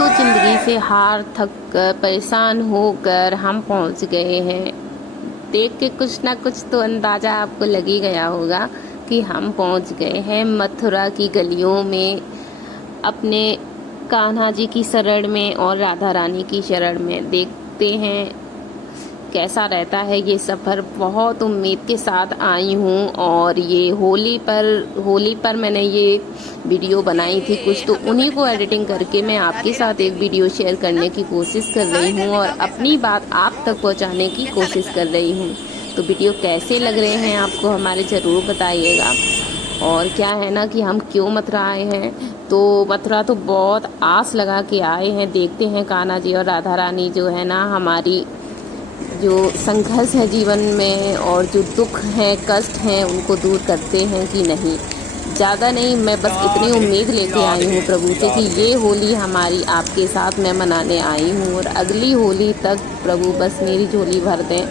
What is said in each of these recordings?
तो ज़िंदगी से हार थक कर परेशान होकर हम पहुंच गए हैं। देख के कुछ ना कुछ तो अंदाज़ा आपको लग ही गया होगा कि हम पहुंच गए हैं मथुरा की गलियों में, अपने कान्हा जी की शरण में और राधा रानी की शरण में। देखते हैं कैसा रहता है ये सफ़र। बहुत उम्मीद के साथ आई हूँ और ये होली पर मैंने ये वीडियो बनाई थी कुछ, तो उन्हीं को एडिटिंग करके मैं आपके साथ एक वीडियो शेयर करने की कोशिश कर रही हूँ और अपनी बात आप तक पहुँचाने की कोशिश कर रही हूँ। तो वीडियो कैसे लग रहे हैं आपको हमारे ज़रूर बताइएगा। और क्या है ना कि हम क्यों मथुरा आए हैं, तो मथुरा तो बहुत आस लगा के आए हैं। देखते हैं कान्हा जी और राधा रानी जो है ना हमारी जो संघर्ष है जीवन में और जो दुख हैं कष्ट हैं उनको दूर करते हैं कि नहीं। ज़्यादा नहीं, मैं बस इतनी उम्मीद लेके आई हूँ प्रभु से कि ये होली हमारी आपके साथ मैं मनाने आई हूँ और अगली होली तक प्रभु बस मेरी झोली भर दें।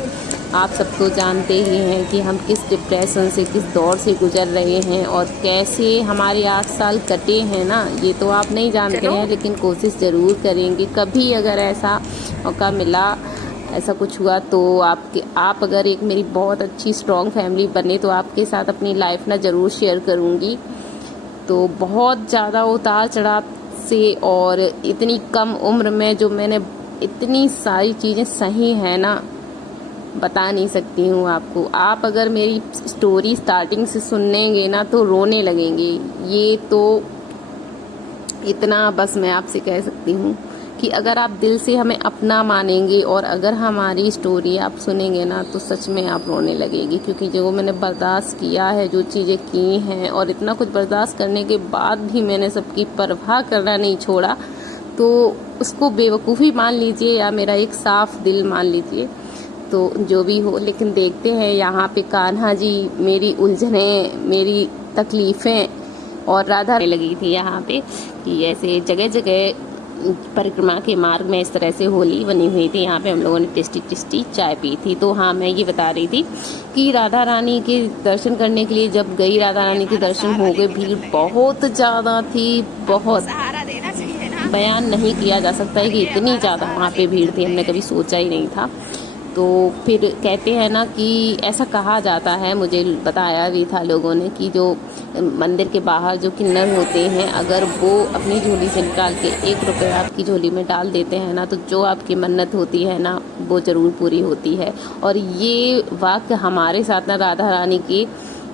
आप सब तो जानते ही हैं कि हम किस डिप्रेशन से किस दौर से गुजर रहे हैं और कैसे हमारे 8 साल कटे हैं ना, ये तो आप नहीं जानते हैं, लेकिन कोशिश ज़रूर करेंगे। कभी अगर ऐसा मौका मिला, ऐसा कुछ हुआ तो आप अगर एक मेरी बहुत अच्छी स्ट्रॉन्ग फैमिली बने तो आपके साथ अपनी लाइफ ना ज़रूर शेयर करूँगी। तो बहुत ज़्यादा उतार चढ़ाव से और इतनी कम उम्र में जो मैंने इतनी सारी चीज़ें सही हैं ना, बता नहीं सकती हूँ आपको। आप अगर मेरी स्टोरी स्टार्टिंग से सुनेंगे ना तो रोने लगेंगे। ये तो इतना बस मैं आपसे कह सकती हूँ कि अगर आप दिल से हमें अपना मानेंगे और अगर हमारी स्टोरी आप सुनेंगे ना तो सच में आप रोने लगेगी। क्योंकि जो मैंने बर्दाश्त किया है, जो चीज़ें की हैं और इतना कुछ बर्दाश्त करने के बाद भी मैंने सबकी परवाह करना नहीं छोड़ा, तो उसको बेवकूफ़ी मान लीजिए या मेरा एक साफ दिल मान लीजिए, तो जो भी हो। लेकिन देखते हैं यहाँ पे कान्हा जी मेरी उलझनें, मेरी तकलीफ़ें और राधा लगी थी यहाँ पे कि ऐसे जगह जगह परिक्रमा के मार्ग में इस तरह से होली बनी हुई थी। यहाँ पे हम लोगों ने टेस्टी टेस्टी चाय पी थी। तो हाँ, मैं ये बता रही थी कि राधा रानी के दर्शन करने के लिए जब गई, राधा रानी के दर्शन हो गए, भीड़ बहुत ज़्यादा थी, बहुत बयान नहीं किया जा सकता है कि इतनी ज़्यादा वहाँ पे भीड़ थी, हमने कभी सोचा ही नहीं था। तो फिर कहते हैं ना कि ऐसा कहा जाता है, मुझे बताया भी था लोगों ने, कि जो मंदिर के बाहर जो किन्नर होते हैं, अगर वो अपनी झोली से निकाल के 1 रुपये आपकी झोली में डाल देते हैं ना, तो जो आपकी मन्नत होती है ना वो ज़रूर पूरी होती है। और ये वाक़या हमारे साथ ना राधा रानी के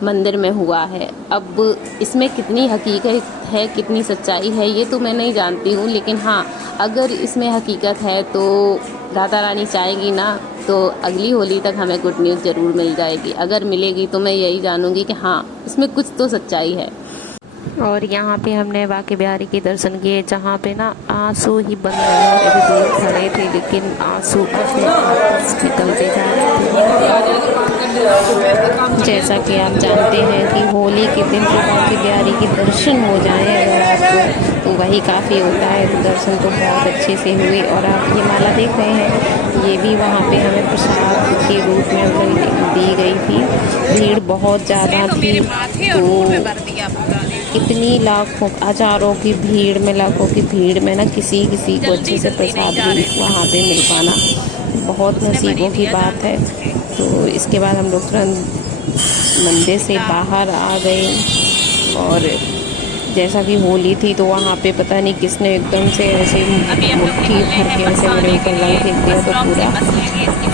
मंदिर में हुआ है। अब इसमें कितनी हकीकत है, कितनी सच्चाई है, ये तो मैं नहीं जानती हूँ, लेकिन हाँ, अगर इसमें हकीकत है तो राधा रानी चाहेंगी ना तो अगली होली तक हमें गुड न्यूज़ ज़रूर मिल जाएगी। अगर मिलेगी तो मैं यही जानूँगी कि हाँ, इसमें कुछ तो सच्चाई है। और यहाँ पे हमने बांके बिहारी के दर्शन किए, जहाँ पे ना आंसू ही बन रहे थे, दूर खड़े थे लेकिन आंसू अपने आप निकलते जा रहे थे। जैसा कि आप जानते हैं कि होली के दिन तो बांके बिहारी के दर्शन हो जाए अगर आपको, तो वही काफ़ी होता है। तो दर्शन तो बहुत अच्छे से हुए। और आप ये माला देख रहे हैं, ये भी वहाँ पे हमें प्रसाद के रूप में दी गई थी। भीड़ बहुत ज़्यादा थी, तो कितनी लाखों हजारों की भीड़ में, लाखों की भीड़ में ना किसी को अच्छे से प्रसाद भी वहाँ पे मिल पाना बहुत नसीबों की बात है। तो इसके बाद हम लोग तुरंत मंदिर से बाहर आ गए और जैसा कि होली थी तो वहाँ पे पता नहीं किसने एकदम से ऐसे मुट्ठी भर के ऐसे मेरे ऊपर रंग फेंक दिया, तो पूरा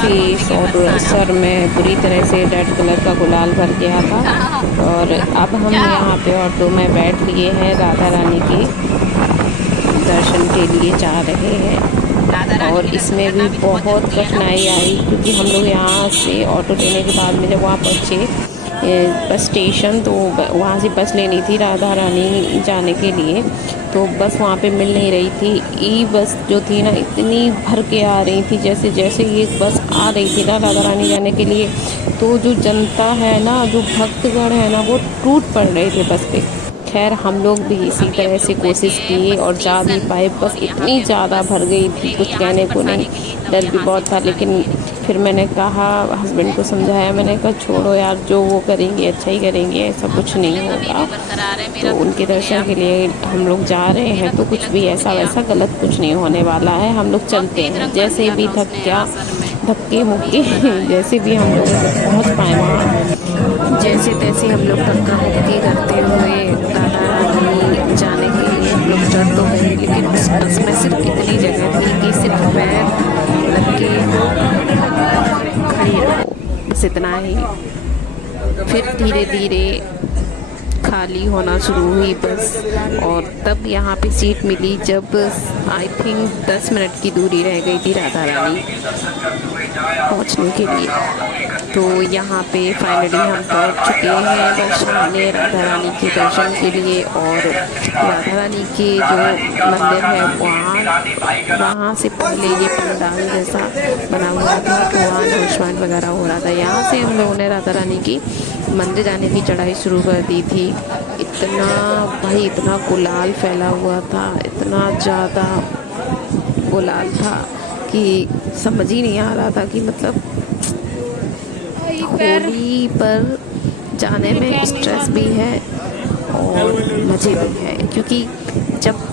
फेस और सर में पूरी तरह से रेड कलर का गुलाल भर गया था। और अब हम यहाँ पे ऑटो में बैठ लिए हैं, राधा रानी के दर्शन के लिए जा रहे हैं। और इसमें भी बहुत कठिनाई आई क्योंकि हम लोग यहाँ से ऑटो लेने के बाद में जब वहाँ पहुँचे बस स्टेशन, तो वहाँ से बस लेनी थी राधा रानी जाने के लिए, तो बस वहाँ पे मिल नहीं रही थी। ई बस जो थी ना इतनी भर के आ रही थी, जैसे जैसे ये बस आ रही थी ना राधा रानी जाने के लिए, तो जो जनता है ना, जो भक्तगण है ना, वो टूट पड़ रहे थे बस पे। खैर हम लोग भी इसी तरह से कोशिश किए और जा भी पाए। बस इतनी ज़्यादा भर गई थी, कुछ कहने को नहीं, डर भी बहुत था। लेकिन फिर मैंने कहा, हस्बैंड को समझाया, मैंने कहा छोड़ो यार, जो वो करेंगे अच्छा ही करेंगे, ऐसा कुछ नहीं होगा। तो उनके दर्शन के लिए हम लोग जा रहे हैं, तो कुछ भी ऐसा वैसा गलत कुछ नहीं होने वाला है। हम लोग चलते हैं, जैसे भी धक्के मुक्के जैसे भी हम लोग पहुँच पाए वहाँ, जैसे तैसे हम लोग धक्का मुक्की करते हुए राधा रानी जाने के लिए हम लोग चढ़ तो गए। लेकिन बस में सिर्फ इतनी जगह थी कि सिर्फ पैर लग के खड़ी रहो, बस इतना ही। फिर धीरे धीरे खाली होना शुरू हुई बस, और तब यहाँ पे सीट मिली जब आई थिंक 10 मिनट की दूरी रह गई थी राधा रानी पहुँचने के लिए। तो यहाँ पे फाइनली हम पहुँच चुके हैं बरसाने राधा रानी के दर्शन के लिए। और राधा रानी के जो मंदिर है वहाँ से पहले ये पंडाल जैसा बना हुआ था, तो वहाँ अनाउंसमेंट वगैरह हो रहा था। यहाँ से हम लोगों ने राधा रानी की मंदिर जाने की चढ़ाई शुरू कर दी थी। इतना गुलाल फैला हुआ था, इतना ज़्यादा गुलाल था कि समझ ही नहीं आ रहा था कि मतलब होली पर जाने में स्ट्रेस भी है और मज़े भी है, क्योंकि जब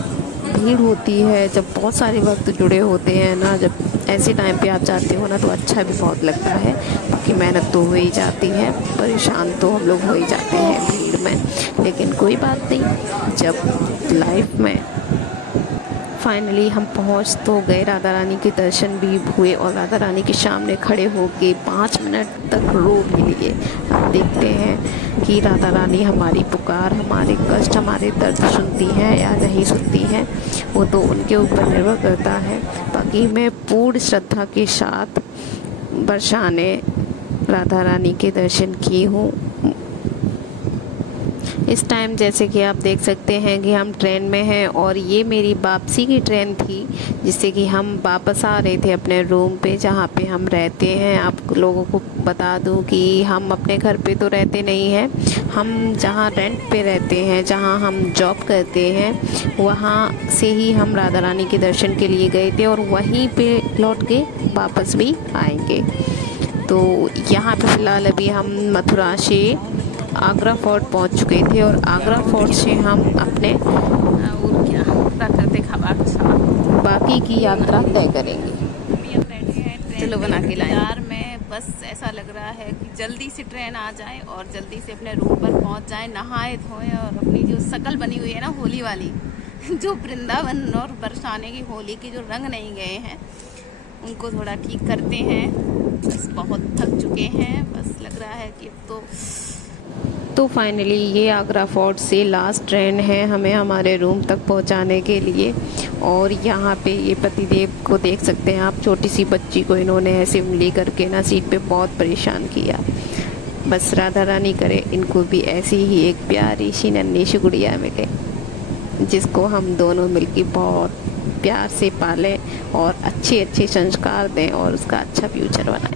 भीड़ होती है, जब बहुत सारे वक्त जुड़े होते हैं ना, जब ऐसे टाइम पे आप जाते हो ना, तो अच्छा भी बहुत लगता है। बाकी मेहनत तो हो ही जाती है, परेशान तो हम लोग हो ही जाते हैं भीड़ में, लेकिन कोई बात नहीं। जब लाइफ में फाइनली हम पहुंच तो गए, राधा रानी के दर्शन भी हुए और राधा रानी के सामने खड़े होके 5 मिनट तक रो भी लिए। अब देखते हैं कि राधा रानी हमारी पुकार, हमारे कष्ट, हमारे दर्द सुनती हैं या नहीं सुनती हैं, वो तो उनके ऊपर निर्भर करता है। बाकी मैं पूर्ण श्रद्धा के साथ बरसाने राधा रानी के दर्शन की हूँ। इस टाइम जैसे कि आप देख सकते हैं कि हम ट्रेन में हैं और ये मेरी वापसी की ट्रेन थी, जिससे कि हम वापस आ रहे थे अपने रूम पे जहाँ पे हम रहते हैं। आप लोगों को बता दूं कि हम अपने घर पे तो रहते नहीं हैं, हम जहाँ रेंट पे रहते हैं, जहाँ हम जॉब करते हैं, वहाँ से ही हम राधा रानी के दर्शन के लिए गए थे और वहीं पे लौट के वापस भी आएंगे। तो यहाँ पे फ़िलहाल अभी हम मथुरा से आगरा फोर्ट पहुंच चुके थे और आगरा फोर्ट से हम अपने प्राकृतिक हवा के साथ बाकी की यात्रा तय करेंगे। चलो बना के लाएं। यार में बस ऐसा लग रहा है कि जल्दी से ट्रेन आ जाए और जल्दी से अपने रूम पर पहुंच जाए, नहाए धोएं और अपनी जो शकल बनी हुई है ना होली वाली जो वृंदावन और बरसाने की होली के जो रंग नहीं गए हैं उनको थोड़ा ठीक करते हैं। बस बहुत थक चुके हैं, बस लग रहा है कि अब तो फाइनली ये आगरा फोर्ट से लास्ट ट्रेन है हमें हमारे रूम तक पहुंचाने के लिए। और यहाँ पे ये पतिदेव को देख सकते हैं आप, छोटी सी बच्ची को इन्होंने ऐसे उंगली करके ना सीट पे बहुत परेशान किया। बस राधा रानी करे इनको भी ऐसी ही एक प्यारी सी नन्ही सी गुड़िया मिले, जिसको हम दोनों मिलके बहुत प्यार से पालें और अच्छे अच्छे संस्कार दें और उसका अच्छा फ्यूचर बनाएं।